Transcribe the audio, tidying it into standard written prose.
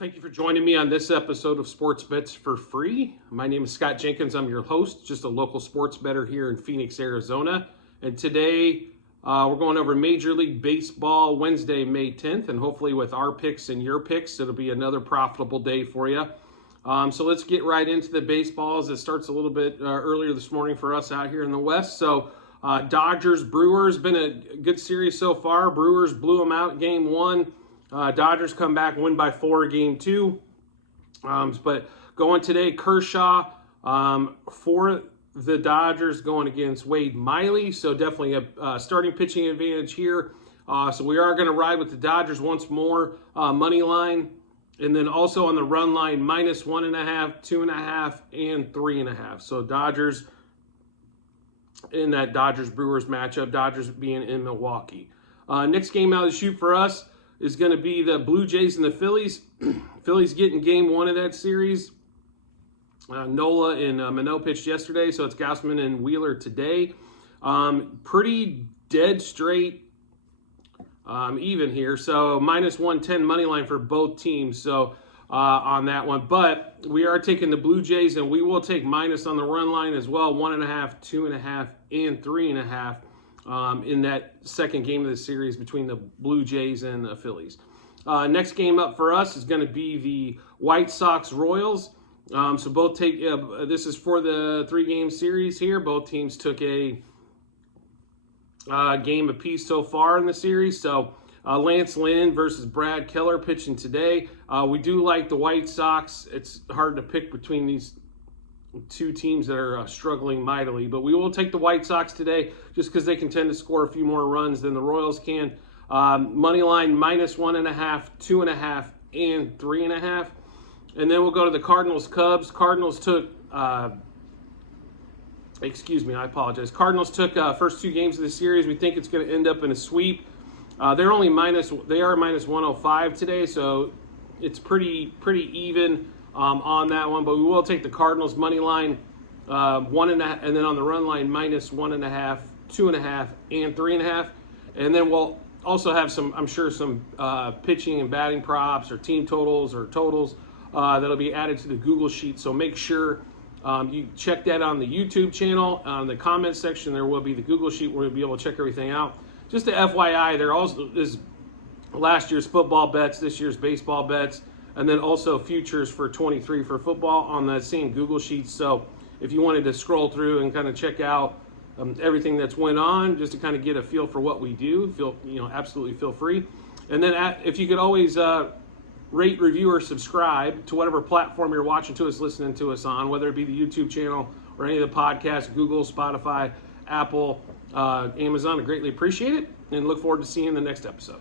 Thank you for joining me on this episode of Sports Bets for Free. My name is Scott Jenkins. I'm your host, just a local sports bettor here in Phoenix, Arizona. And today we're going over Major League Baseball Wednesday, May 10th. And hopefully with our picks and your picks, it'll be another profitable day for you. So let's get right into the baseballs. It starts a little bit earlier this morning for us out here in the West. So Dodgers, Brewers, been a good series so far. Brewers blew them out game one. Dodgers come back, win by 4 game 2. But going today, Kershaw for the Dodgers going against Wade Miley. So definitely a starting pitching advantage here. So we are going to ride with the Dodgers once more. Money line. And then also on the run line, -1.5, 2.5, and 3.5. So Dodgers in that Dodgers-Brewers matchup, Dodgers being in Milwaukee. Next game out of the chute for us is going to be the Blue Jays and the Phillies. Phillies getting game 1 of that series. Nola and Minot pitched yesterday, so it's Gausman and Wheeler today. Pretty dead straight even here. So -110 money line for both teams. So on that one, but we are taking the Blue Jays, and we will take minus on the run line as well. 1.5, 2.5, and 3.5 in that second game of the series between the Blue Jays and the Phillies. Next game up for us is going to be the White Sox Royals. So both take. This is for the 3-game series here. Both teams took a game apiece so far in the series. So Lance Lynn versus Brad Keller pitching today. We do like the White Sox. It's hard to pick between these two teams that are struggling mightily, but we will take the White Sox today just because they can tend to score a few more runs than the Royals can. Money line -1.5, 2.5, and 3.5. And then we'll go to the Cardinals Cubs. Cardinals took I apologize. Cardinals took first 2 games of the series. We think it's going to end up in a sweep. They are -105 today, so it's pretty even on that one. But we will take the Cardinals money line 1.5, and then on the run line -1.5, 2.5, and 3.5. And then we'll also have some pitching and batting props or team totals or totals that'll be added to the Google Sheet. So make sure you check that on the YouTube channel. On the comment section, there will be the Google Sheet where you'll be able to check everything out. Just a FYI, there also is last year's football bets, this year's baseball bets, and then also futures for 23 for football on that same Google Sheet. So if you wanted to scroll through and kind of check out everything that's went on, just to kind of get a feel for what we do, absolutely feel free. And then if you could always rate, review, or subscribe to whatever platform you're watching to us, listening to us on, whether it be the YouTube channel or any of the podcasts, Google, Spotify, Apple, Amazon. I greatly appreciate it and look forward to seeing you in the next episode.